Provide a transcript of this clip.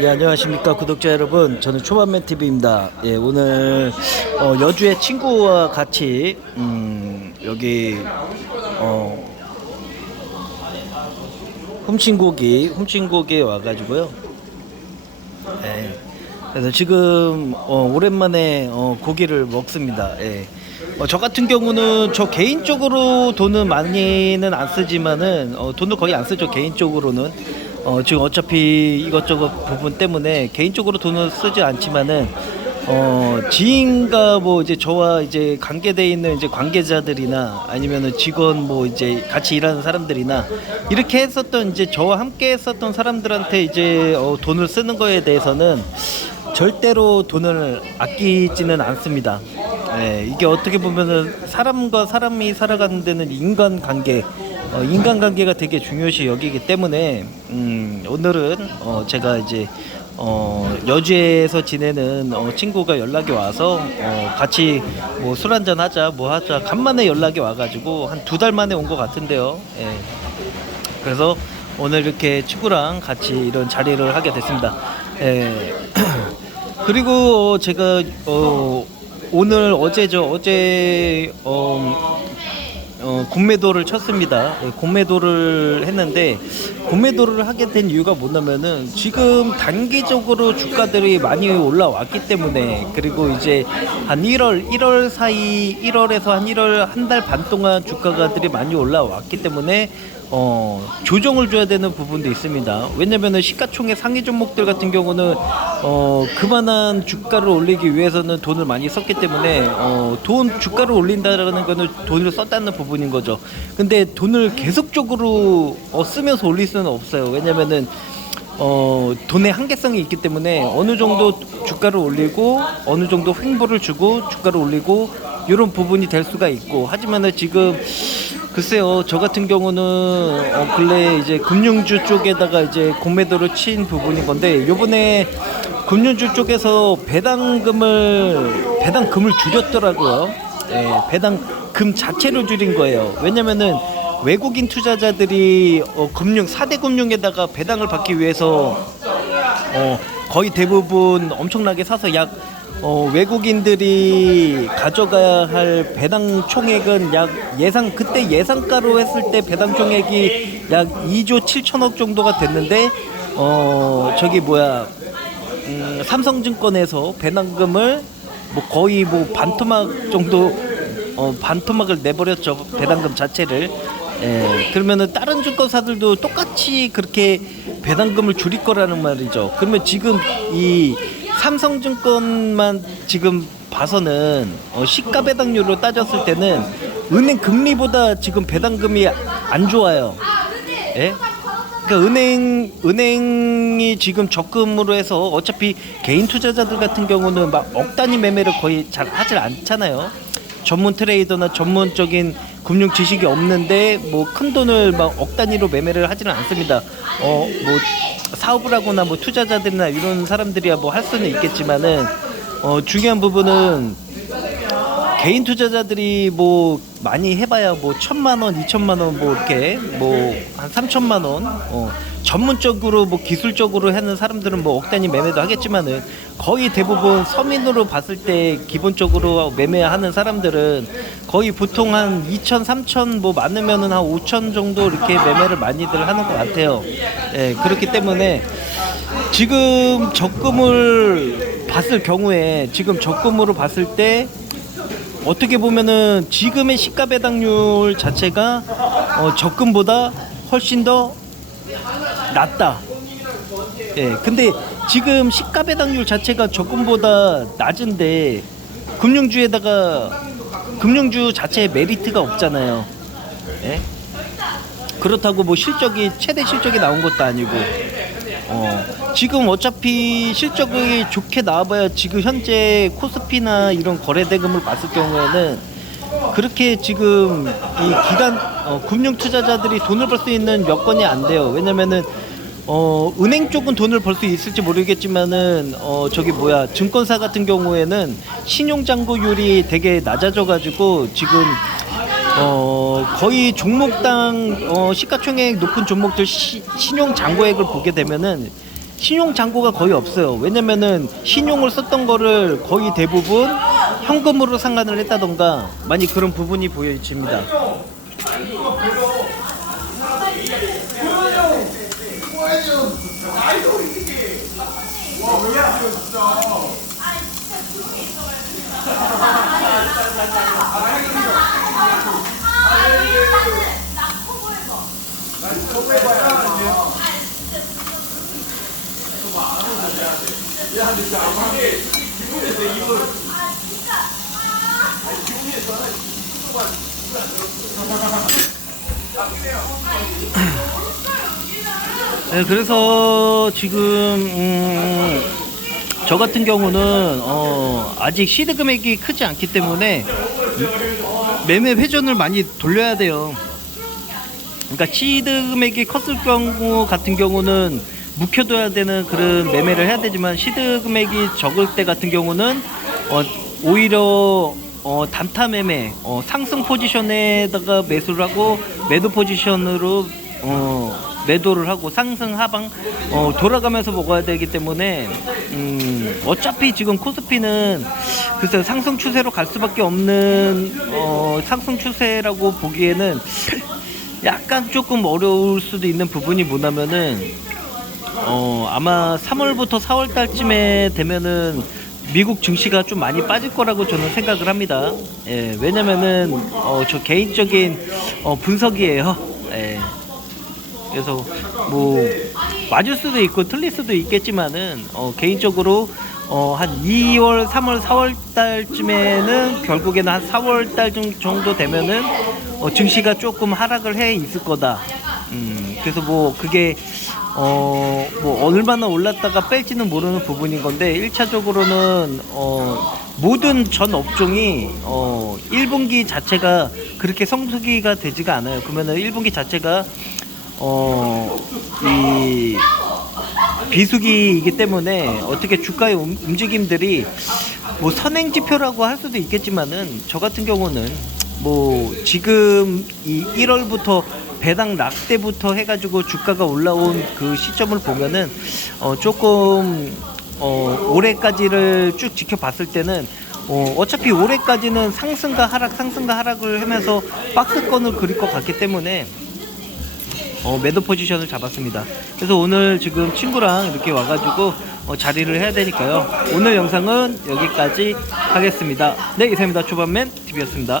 예, 안녕하십니까 구독자 여러분. 저는 초반맨 TV입니다. 예, 오늘 어, 여주의 친구와 같이 음, 여기 어, 훔친 고기 훔친 고기에 와가지고요. 예, 그래서 지금 어, 오랜만에 어, 고기를 먹습니다. 예. 어, 저 같은 경우는 저 개인적으로 돈은 많이는 안 쓰지만은 어, 돈을 거의 안 쓰죠 개인적으로는 어, 지금 어차피 이것저것 부분 때문에 개인적으로 돈을 쓰지 않지만은 어, 지인과 뭐 이제 저와 이제 관계돼 있는 이제 관계자들이나 아니면은 직원 뭐 이제 같이 일하는 사람들이나 이렇게 했었던 이제 저와 함께 했었던 사람들한테 이제 어, 돈을 쓰는 거에 대해서는 절대로 돈을 아끼지는 않습니다. 예, 이게 어떻게 보면은 사람과 사람이 살아가는 데는 인간관계, 어, 인간관계가 되게 중요시 여기기 때문에 음, 오늘은 어, 제가 이제 어, 여주에서 지내는 어, 친구가 연락이 와서 어, 같이 뭐 술 한잔 하자, 뭐 하자 간만에 연락이 와가지고 한 두 달 만에 온 것 같은데요. 예. 그래서 오늘 이렇게 친구랑 같이 이런 자리를 하게 됐습니다. 예. 그리고 어, 제가 어, 오늘 어제죠 어제 어, 어, 공매도를 쳤습니다. 예, 공매도를 했는데 공매도를 하게 된 이유가 뭐냐면은 지금 단기적으로 주가들이 많이 올라왔기 때문에 그리고 이제 한 1월 1월 사이 1월에서 한 1월 한 달 반 동안 주가가들이 많이 올라왔기 때문에 어, 조정을 줘야 되는 부분도 있습니다. 왜냐면은 시가총액 상위 종목들 같은 경우는 어, 그만한 주가를 올리기 위해서는 돈을 많이 썼기 때문에 어, 돈 주가를 올린다라는 거는 돈을 썼다는 부분인 거죠. 근데 돈을 계속적으로 어, 쓰면서 올릴 수는 없어요. 왜냐면은 어, 돈의 한계성이 있기 때문에 어느 정도 주가를 올리고 어느 정도 횡보를 주고 주가를 올리고 이런 부분이 될 수가 있고. 하지만은 지금 글쎄요 저 같은 경우는 어, 근래 이제 금융주 쪽에다가 이제 공매도를 친 부분인 건데 요번에 금융주 쪽에서 배당금을 배당금을 줄였더라고요. 예, 배당금 자체를 줄인 거예요. 왜냐면은 외국인 투자자들이 어, 금융 4대 금융에다가 배당을 받기 위해서 어, 거의 대부분 엄청나게 사서 약 어, 외국인들이 가져가야 할 배당 총액은 약 예상 그때 예상가로 했을 때 배당 총액이 약 2조 7천억 정도가 됐는데 어 저기 뭐야 음, 삼성증권에서 배당금을 뭐 거의 뭐 반토막 정도 어, 반토막을 내버렸죠 배당금 자체를 예, 그러면은 다른 증권사들도 똑같이 그렇게 배당금을 줄일 거라는 말이죠. 그러면 지금 이 삼성증권만 지금 봐서는 어, 시가 배당률로 따졌을 때는 은행 금리보다 지금 배당금이 안 좋아요. 예? 그러니까 은행 은행이 지금 적금으로 해서 어차피 개인 투자자들 같은 경우는 막 억 단위 매매를 거의 잘 하질 않잖아요. 전문 트레이더나 전문적인 금융 지식이 없는데 뭐 큰 돈을 막 억 단위로 매매를 하지는 않습니다. 어 뭐 사업을 하거나 뭐 투자자들이나 이런 사람들이야 뭐 할 수는 있겠지만은 어 중요한 부분은 개인 투자자들이 뭐 많이 해봐야 뭐 천만 원, 이천만 원 뭐 이렇게 뭐 한 삼천만 원 어, 전문적으로 뭐 기술적으로 하는 사람들은 뭐 억 단위 매매도 하겠지만은 거의 대부분 서민으로 봤을 때 기본적으로 매매하는 사람들은 거의 보통 한 2천, 3천 뭐 많으면은 한 5천 정도 이렇게 매매를 많이들 하는 것 같아요. 예, 그렇기 때문에 지금 적금을 봤을 경우에 지금 적금으로 봤을 때 어떻게 보면은 지금의 시가 배당률 자체가 어, 적금보다 훨씬 더 낮다. 예, 근데 지금 시가 배당률 자체가 적금보다 낮은데 금융주에다가 금융주 자체에 메리트가 없잖아요. 예? 그렇다고 뭐 실적이 최대 실적이 나온 것도 아니고 어, 지금 어차피 실적이 좋게 나와봐야 지금 현재 코스피나 이런 거래 대금을 봤을 경우에는 그렇게 지금 이 기간 어, 금융 투자자들이 돈을 벌 수 있는 여건이 안 돼요. 왜냐면은 어, 은행 쪽은 돈을 벌 수 있을지 모르겠지만은 어, 저기 뭐야 증권사 같은 경우에는 신용 잔고율이 되게 낮아져 가지고 지금 어, 거의 종목당 어, 시가총액 높은 종목들 시, 신용 잔고액을 보게 되면은 신용 잔고가 거의 없어요. 왜냐면은 신용을 썼던 거를 거의 대부분 현금으로 상환을 했다던가 많이 그런 부분이 보여집니다. 네, 그래서 지금 음, 저 같은 경우는 어, 아직 시드 금액이 크지 않기 때문에 매매 회전을 많이 돌려야 돼요. 그러니까 시드 금액이 컸을 경우 같은 경우는 묵혀둬야 되는 그런 매매를 해야 되지만 시드 금액이 적을 때 같은 경우는 어, 오히려 어, 단타 매매 어, 상승 포지션에다가 매수를 하고 매도 포지션으로 어, 매도를 하고 상승 하방 어, 돌아가면서 먹어야 되기 때문에 음, 어차피 지금 코스피는 글쎄 상승 추세로 갈 수밖에 없는 어, 상승 추세라고 보기에는 약간 조금 어려울 수도 있는 부분이 뭐냐면은 어 아마 3월부터 4월 달쯤에 되면은 미국 증시가 좀 많이 빠질 거라고 저는 생각을 합니다. 예, 왜냐면은 어 저 개인적인 어 분석이에요. 예. 그래서 뭐 맞을 수도 있고 틀릴 수도 있겠지만은 어 개인적으로 어 한 2월, 3월, 4월 달쯤에는 결국에는 한 4월 달 정- 정도 되면은 어 증시가 조금 하락을 해 있을 거다. 음, 그래서 뭐 그게 어, 뭐 얼마나 올랐다가 뺄지는 모르는 부분인 건데 1차적으로는 어, 모든 전 업종이 어, 1분기 자체가 그렇게 성수기가 되지가 않아요. 그러면은 1분기 자체가 어, 이 비수기이기 때문에 어떻게 주가의 움- 움직임들이 뭐 선행 지표라고 할 수도 있겠지만은 저 같은 경우는 뭐 지금 이 1월부터 배당 낙대부터 해가지고 주가가 올라온 그 시점을 보면은 어 조금 어 올해까지를 쭉 지켜봤을 때는 어 어차피 올해까지는 상승과 하락 상승과 하락을 하면서 박스권을 그릴 것 같기 때문에 어, 매도 포지션을 잡았습니다. 그래서 오늘 지금 친구랑 이렇게 와가지고 어, 자리를 해야 되니까요. 오늘 영상은 여기까지 하겠습니다. 네, 이상입니다. 초반맨 TV였습니다.